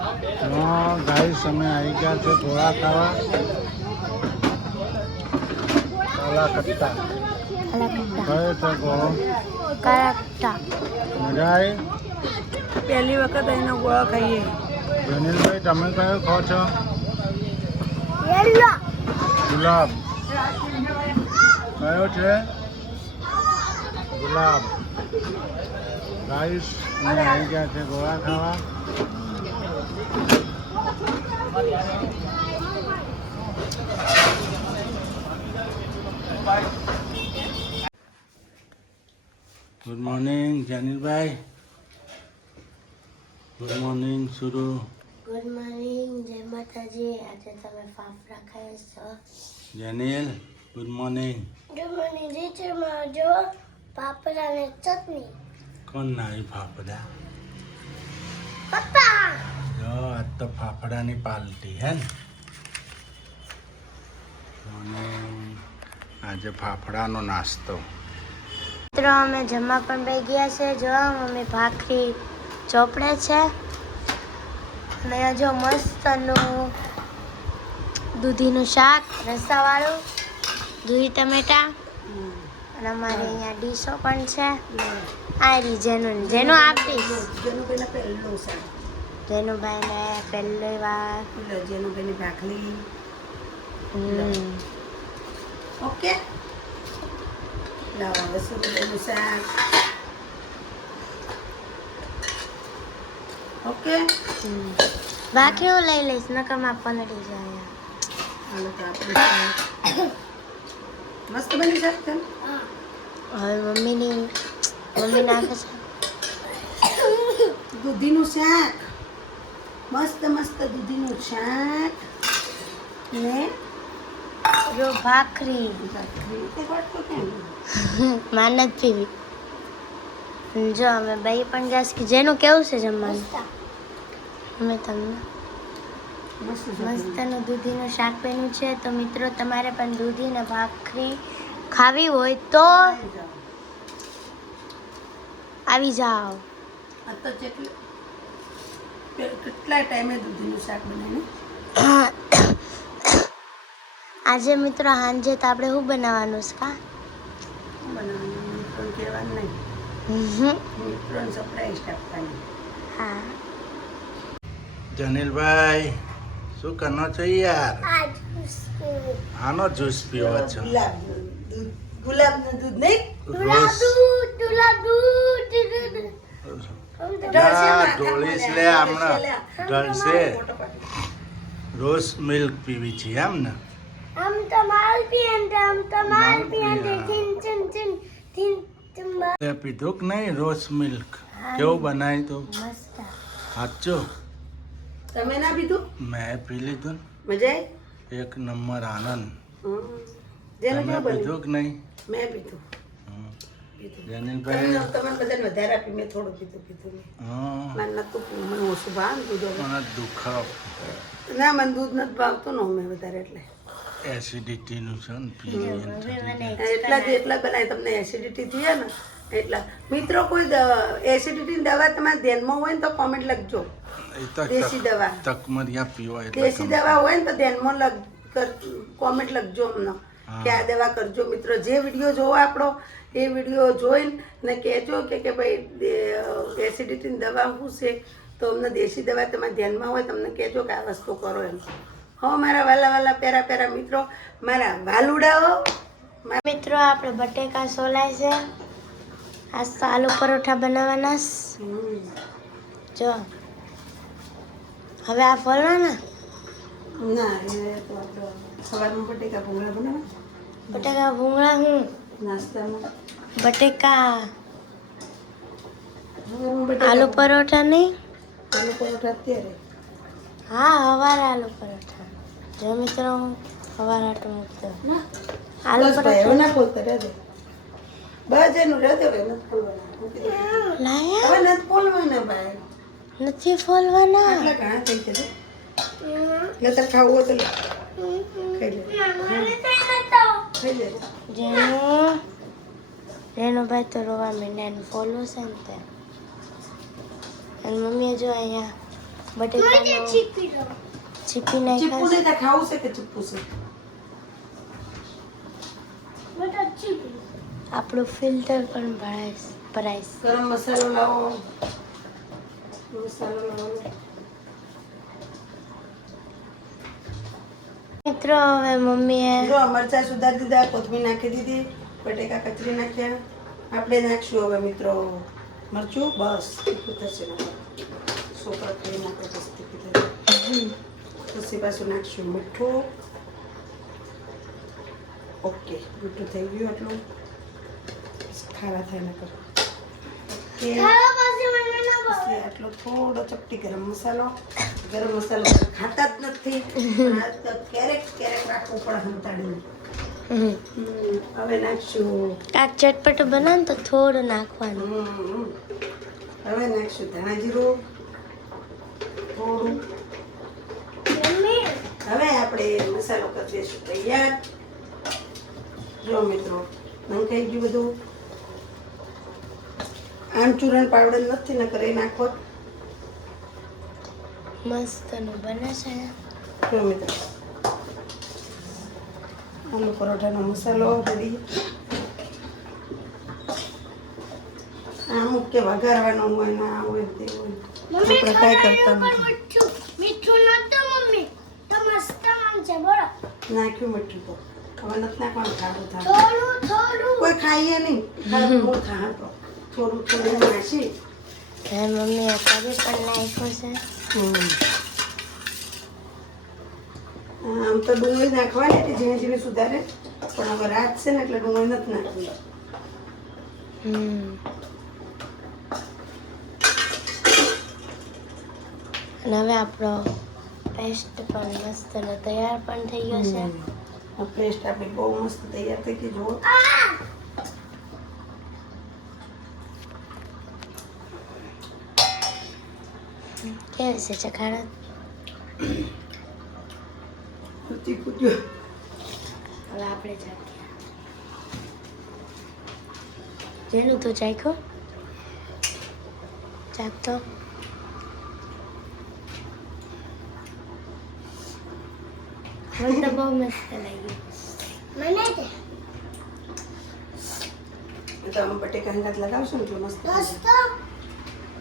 Guys અમે આવી ગયા છે ગોળા ખાવા. કાલા કટ્ટા કયો છે ગોળો? કાલા કટ્ટા. મજા આવી? પહેલી વખત એનો ગોળો ખાઈએ. જનીલભાઈ તમે કયો ખાઓ છો? ગુલાબ. કયો છે? ગુલાબ. ગાઈસ અમે આવી ગયા છે ગોળા ખાવા. ગુડ મોર્નિંગ જનીલભાઈ. ગુડ મોર્નિંગ સુરુ. ગુડ મોર્નિંગ, જય માતાજી. આજે તમે ફાફડા ખાય છો? Janil good morning. Good morning ટીચરમાં જો પાપડા અને ચટણી. કોણ નાઈ ફાફડા? પપ્પા. જો આજ તો ફાફડાની પાર્ટી હે ને. અને આજે ફાફડાનો નાસ્તો. મિત્રો અમે જમવા પણ બેસી ગયા છે. જો મમ્મી ભાખરી ચોપડે છે અને જો મસ્તનું દૂધીનું શાક રસાવાળું, દૂધી ટમેટા અને અમારે અહીંયા ડીશો પણ છે. આ રી જેનું આપીશ જેનુભાઈને પહેલી વાર જેનુભાઈની ભાખરી. ઓકે લાવો રસોઈનું શાક. ઓકે ભાખરી હું લઈ લઈશ નકરમાં પલળી જાય. હાલો તો આપણે મસ્ત બની શકશે ને? હવે મમ્મી નાખે છે દૂધીનું શાક. મસ્ત મસ્ત દૂધીનું શાક ને જો ભાખરી ભાખરી. તે વાટકો કેમ? માન જ પીવી. જો અમે બે પણ ગયા કે જેનું કેવું છે જમવાનું? અમે તમને મસ્તનું દૂધીનું શાક બન્યું છે. તો મિત્રો તમારે પણ દૂધી ને ભાખરી ખાવી હોય તો આવી જાઓ. આ તો કેટલા ટાઈમે દૂધીનું શાક બનાવીને આજે મિત્રો સાંજે તો આપણે શું બનાવવાનું છે કા? બનાવવાનું મિત્રોને કહેવાનું નહીં, મિત્રોને સરપ્રાઈઝ આપવાની. હા જનીલભાઈ શું કરનો છો યાર? આનો જ્યુસ પીવો છો? ગુલાબનું દૂધ નહીં? રોજ ઢોળીશ લે હમણાં ઢળશે. રોઝ મિલ્ક પીવી છે એમ ને? हम तमाल पियन हम तमाल पियन पियन। थिन તે પીધું કે નહીં રોઝ મિલ્ક? કેવું બનાવી તું? मस्त સાચું? તમે ના પીધું? મેં પી લીધું ને. મજા આવી? એક નંબર આનંદ. જેનું તમે કેવું બન્યું? પીધું કે નહીં? મેં પીધું. જનીલભાઈ તમે બધાને વધારે આપી, મેં થોડું પીધું. હા મને નતું પીવું, મને ઓછું ભાવ દૂધ. મને દુખાવ ના મને દૂધ નથી ભાવતું ને મેં વધારે એટલે એસિડિટીનું છે ને પીવી એટલા બનાવી તમને એસિડિટી થઈ ને એટલા. મિત્રો કોઈ એસિડિટીની દવા તમારા ધ્યાનમાં હોય ને તો કોમેન્ટ લખજો. દેશી દવા તકમરિયા પીવા એટલે દેશી દવા હોય ને તો ધ્યાનમાં કોમેન્ટ લખજો અમને કે આ દવા કરજો. મિત્રો જે વિડીયો જોવો આપણો એ વિડીયો જોઈને કહેજો કે ભાઈ એસિડિટીની દવા શું છે, તો અમને દેશી દવા તમારા ધ્યાનમાં હોય તમને કહેજો કે આ વસ્તુ કરો એમ. હો મારા વાલા પ્યારા મિત્રો, મારા વાલુડાઓ. મિત્રો આપણે બટેકા સોલાય છે. આજ તો આલુ પરોઠા બનાવવાના છે. જો હવે આ ફોલવાના ના એ તો આપણે સવારમાં બટેકા ભૂંગળા બનાવવા. બટેકા ભૂંગળા હું નાસ્તામાં બટેકા સવારમાં આલુ પરોઠા નહીં. આલુ પરોઠા અત્યારે હા હવારે આલુ પરોઠા. જો મિત્રો હું હવાર આટો મૂકતો આલુ બસ ભાઈ હવે પરોઠા ના ખોલતા રહેજો. બસ એનું રહેજો ભાઈ, નથી ખોલવાના. લાયા હવે નથી ખોલવાના ભાઈ, નથી ફોલવાના. આટલા ઘણા થઈ જશે. એટલે તારે ખાવું હોય તો લે, ખાઈ લે, ખાઈ લે. જેનું ભાઈ તો રોવા માંડ્યા એનું ફોલો છે ને તે. અને મમ્મીએ જો અહીંયા બટેકાનો ચીપી ચીપુ નાખ્યા નહીં તો ખાવું છે કે ચીપુ છે? આપણું ફિલ્ટર પણ ભરાય. ગરમ મસાલો લાવો. મસાલો લાવો. મિત્રો હવે મમ્મીએ જો મરચાં સુધારી દીધા, કોથમીર નાખી દીધી, બટેકા કચરી નાખ્યા. આપણે નાખશું હવે મિત્રો મરચું. બસ તીખું થશે. છોકરા ખાઈ નાખો બસ તીખું થશે. પછી પાછું નાખશું મીઠું. ઓકે, મીઠું થઈ ગયું આટલું. ખારા થાય ન કર. આટલો થોડો ચપટી ગરમ મસાલો. ગરમ મસાલો ખાતા જ નથી, પણ આ તો ક્યારેક ક્યારેક રાખવું પડે સંતાડીને. હવે નાખશું. કાક ચટપટું બનાવે તો થોડું નાખવાનું. હવે નાખશું ધાણા જીરું થોડું. હવે આપણે મસાલો કરી દઈશું તૈયાર. જો મિત્રો નંખાઈ ગયું બધું. આમચૂરણ પાવડર નથી ન કરી નાખો. મસ્તનું બને છે. જો મિત્રો આલુ પરોઠાનો મસાલો રેડી. અમુક કે વઘારવાનો હોય ને આ હોય તે હોય. આપણે કાંઈ કરતા નથી. મીઠું નતું મમ્મી તો મસ્ત છે. બોલો નાખ્યું મીઠું તો હવે નથી નાખવાનું. ખારું થાય થોડું કોઈ ખાઈએ નહીં. ખારું બહુ થાય તો થોડું થોડું નાખી. હે મમ્મીએ કરી પણ નાખ્યું છે. આમ તો ડુંગળી નાખવાની હતી ઝીણી ઝીણી સુધારે, પણ હવે રાત છે ને એટલે ડુંગળી નથી નાખવી. અને હવે આપણો પેસ્ટ પણ મસ્ત ને તૈયાર પણ થઈ ગયો છે. આ પેસ્ટ આપણી બહુ મસ્ત તૈયાર થઈ ગઈ. જુઓ કેવી છે ચખાડા? તીખું થયું. હવે આપણે ચાખીએ. જેનું તો ચાખ્યો ચાખતો. મને તો બહુ મસ્ત લાગ્યું. મને તો આમ બટેકા હંગાત લગાવશો ને એટલે મસ્ત લાગે.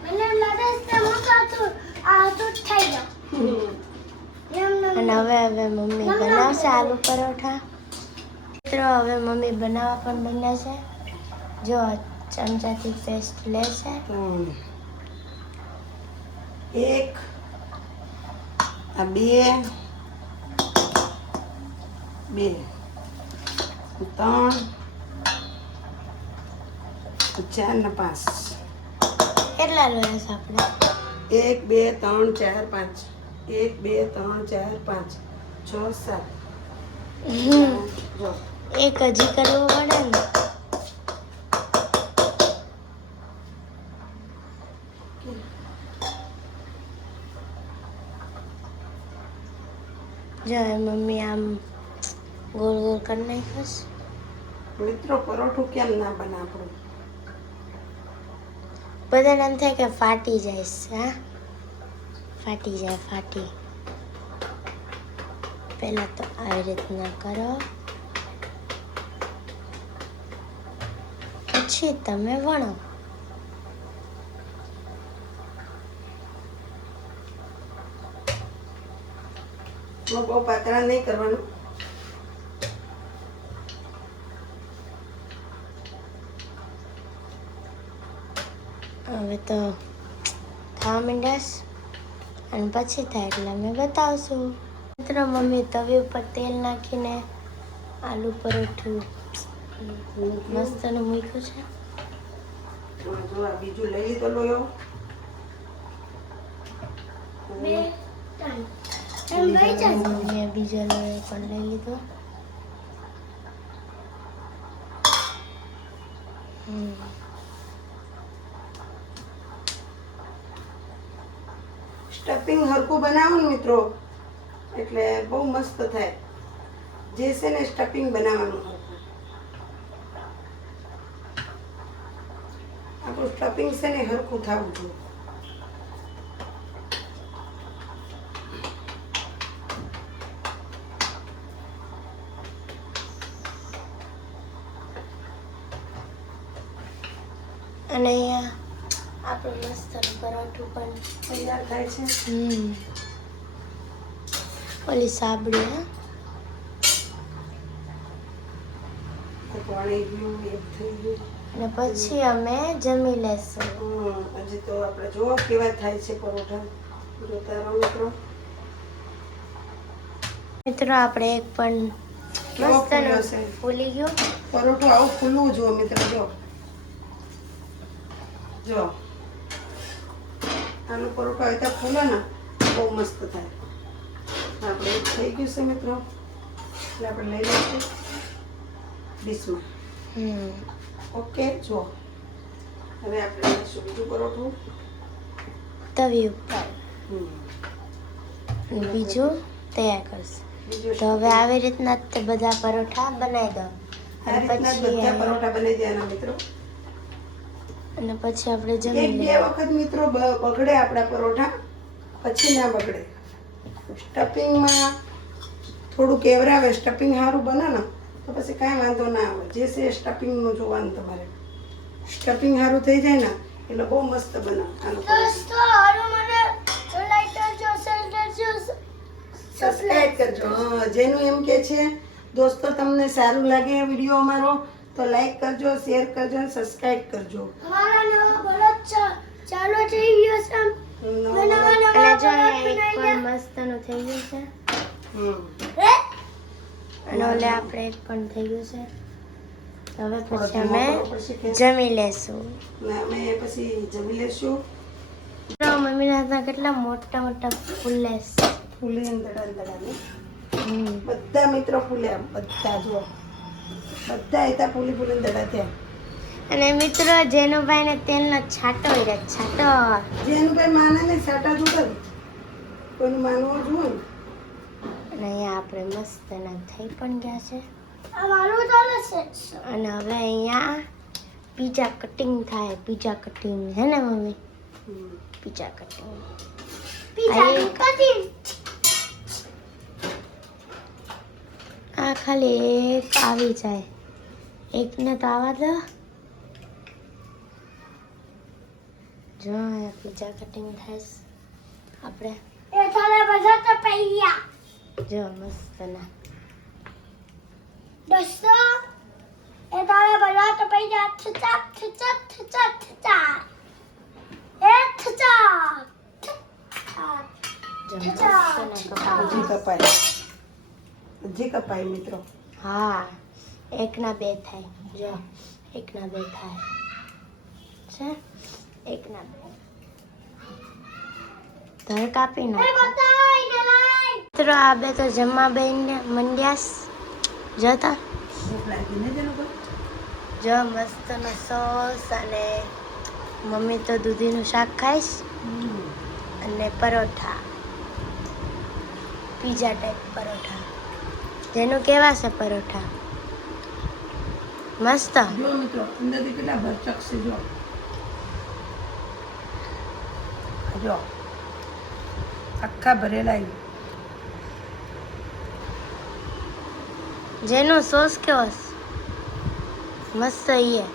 મને લાગે છે આ તો થઈ ગયો. અને હવે મમ્મી બનાવશે આલુ પરોઠા. મિત્રો હવે મમ્મી બનાવવા પણ બન્યા છે. જો ચમચાથી પેસ્ટ લે છે. એક આ બે 3 4 ને 5. કેટલા લોયા છે આપણે? 1 2 3 4 5. 1 2 3 4 5 6 7. જો એક હજી કરવું પડે ને. જો મમ્મી આમ ગોળ ગોળ કરી નાખીશ. મિત્રો પરોઠું કેમ ના બને આપણું? બધાને એમ થાય કે ફાટી જાય છે. હા, ફાટી જાય. પહેલા તો આવી રીતના કરો, પછી તમે વણો. બહુ પાતળા નહીં કરવાનું. હવે તો ખાવા માંડ્યાશ અને પછી થાય એટલે અમે બતાવશું. મિત્રો મમ્મી તવી ઉપર તેલ નાખીને આલુ પરોઠું મસ્તનું મૂક્યું છે. જો આ બીજું લઈ લીધો લોયો. મમ્મીએ બીજો લોયો પણ લઈ લીધો. સ્ટફિંગ હરખું બનાવો ને મિત્રો એટલે બહુ મસ્ત થાય. જે છે ને સ્ટફિંગ બનાવવાનું હરખું. આપણું સ્ટફિંગ છે ને હરખું થવું જોઈએ. અને અહીંયા આપણું મસ્ત પરોઠું પણ તૈયાર થાય છે. ઓલી સાબડી હે પાણી ગયું એક થઈ ગયું અને પછી અમે જમી લેશું. હજી તો આપણે જો કેવા થાય છે પરોઠા જોતા રહો મિત્રો. મિત્રો આપણે એક પણ કેવો મસ્ત ફૂલ્યો છે ફૂલી ગયો પરોઠું. આવું ફૂલવું જુઓ મિત્રો. જો જો આનું પરોઠું આવી રીતે ફૂલે ને બહુ મસ્ત થાય. આપણે એક થઈ ગયું છે મિત્રો, એટલે આપણે લઈ લઈશું ડીશમાં. ઓકે જો હવે આપણે લઈશું બીજું પરોઠું તવી ઉપર અને બીજું તૈયાર કરશું. બીજું તો હવે આવી રીતના જ તે બધા પરોઠા બનાવી દો આ રીતના જ બધા પરોઠા બનાવી દેવાના મિત્રો. અને પછી આપણે એક જમી બે લઈએ. વખત મિત્રો બગડે આપણા પરોઠા, પછી ના બગડે. સ્ટફિંગમાં થોડું કેવરાવે, સ્ટફિંગ સારું બને ને તો પછી કાંઈ વાંધો ના આવે. જે છે સ્ટફિંગનું જોવાનું તમારે. સ્ટફિંગ સારું થઈ જાય ને એટલે બહુ મસ્ત બને આનું સબસ્ક્રાઇબ કરજો. જેનું એમ કે છે દોસ્તો તમને સારું લાગે વિડીયો અમારો તો લાઈક કરજો, શેર કરજો અને સબસ્ક્રાઇબ કરજો. ચાલો થઈ ગયો છે અને જો એક પણ મસ્તનું થઈ ગયું છે અને ઓલે આપણે એક પણ થઈ ગયું છે. હવે પછી અમે જમી લેશું. ને અમે પછી જમી લેશું. મમ્મીના હાથના કેટલા મોટા મોટા ફૂલે છે. ફૂલે દડા બધા મિત્રો ફૂલ્યા, બધા જો બધા હતા ફૂલી ફૂલીને દડા થયા. અને મિત્રો જેનુભાઈ ને તેલનો છાંટો હોય છાંટો. જેનું ભાઈ માને ને સાટા જોડે કોઈનું માનવું જોઈએ ને. અને અહીંયા આપણે મસ્ત ના થઈ પણ ગયા છે. અને હવે અહીંયા પીઝા કટિંગ થાય. પીઝા કટિંગ હે ને મમ્મી? પીઝા કટિંગ આ ખાલી એક આવી જાય, એકને તો આવા દો. જો અહીંયા પીઝા કટિંગ થાય છે. આપણે જો મસ્ત ના હજી કપાય મિત્રો. હા, એકના બે થાય. જો એકના બે થાય છે, એકના બે ધર કાપી નાખો. મિત્રો આ બે તો જમવા બેન મંડ્યાસ જોતા. જો મસ્તનો સોસ અને મમ્મી તો દૂધીનું શાક ખાઈશ અને પરોઠા, પીઝા ટાઈપ પરોઠા. જેનું કેવા છે પરોઠા? મસ્ત. જો મિત્રો અંદરથી કેટલા ભરચક છે. જો આખા ભરેલા. જેનું સોસ કેવો છે? મસ્ત. ઈએ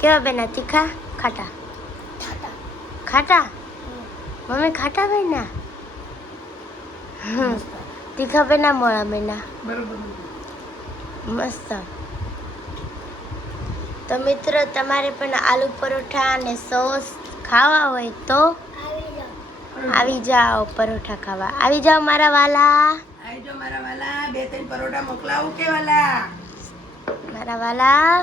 કેવા બેના? તીખા ખાટા? ખાટા મમ્મી ખાટા બેના? તીખા બેના મોળા બેના? બરોબર મસ્ત. તો મિત્રો તમારે પણ આલુ પરોઠા અને સોસ ખાવા હોય તો આવી જાઓ. પરોઠા ખાવા આવી જાઓ મારા વાલા. આવી જો મારા વાલા. 2-3 પરોઠા મોકલાવું કે વાલા? મારા વાલા.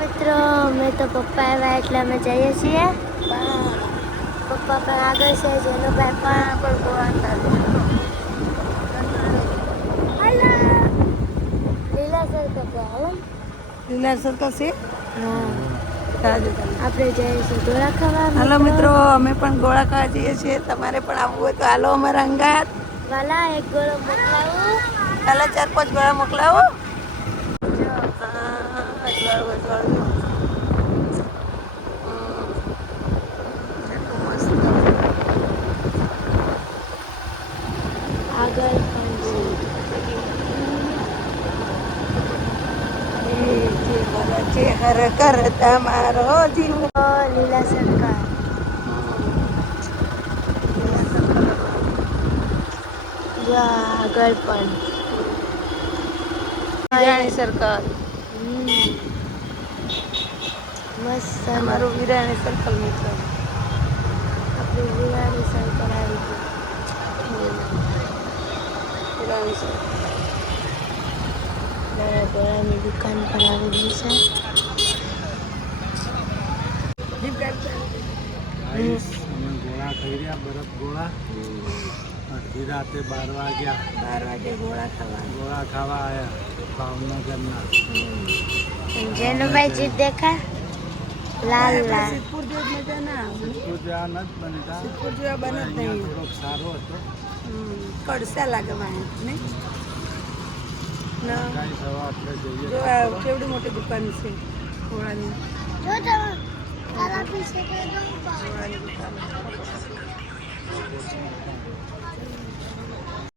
મિત્રો મેં તો પપ્પા આવ્યા એટલે અમે જઈએ છીએ. પપ્પા પણ આગળ છે, જેનો ભાઈ પણ લીલાસર તો હાલો. લીલાસર તો છે. હા, આપણે જઈએ છીએ ગોળા ખાવા. હાલો મિત્રો, અમે પણ ગોળા ખાવા જઈએ છીએ. તમારે પણ આવવું હોય તો હાલો અમારા અંગાત. વાલા એક ગોળો મોકલાવું. ચાલો 4-5 ગોળા મોકલાવો. આગળ પણ છે. હર કરતા મારો જીવ. લીલા સરકાર જો આગળ પણ વિરાણી સર્કલ, મસ્ત અમારું વિરાણી સર્કલ મિત્ર. આપણી વિરાણી સરકાર આવી ગઈ. વિરાણી સર્કલ. મારા ગોળાની દુકાન પર આવી ગઈ છે. ગાઈસ, અમે ગોળા ખાઈ રહ્યા, બરફ ગોળા. અડધી રાતે 12 વાગ્યા 12 વાગે ગોળા ખાવા. ગોળા ખાવા આવ્યા ભાવનગરના. જેનુભાઈ જીત દેખા લાલ લાલ. સિદ્ધપુર જેવી મજા ના આવે. સિદ્ધપુર જેવા નથી બનતા. સિદ્ધપુર જેવા બને જ અહીંયા નહીં. થોડોક સારો હતો. કડસા લાગે વાહે નહીં. ના ગાઈસ, હવે આપણે જઈએ. જો આ કેવડી મોટી દુકાન છે ગોળાની. જો તમે તારા પીછે ગોળાની દુકાન.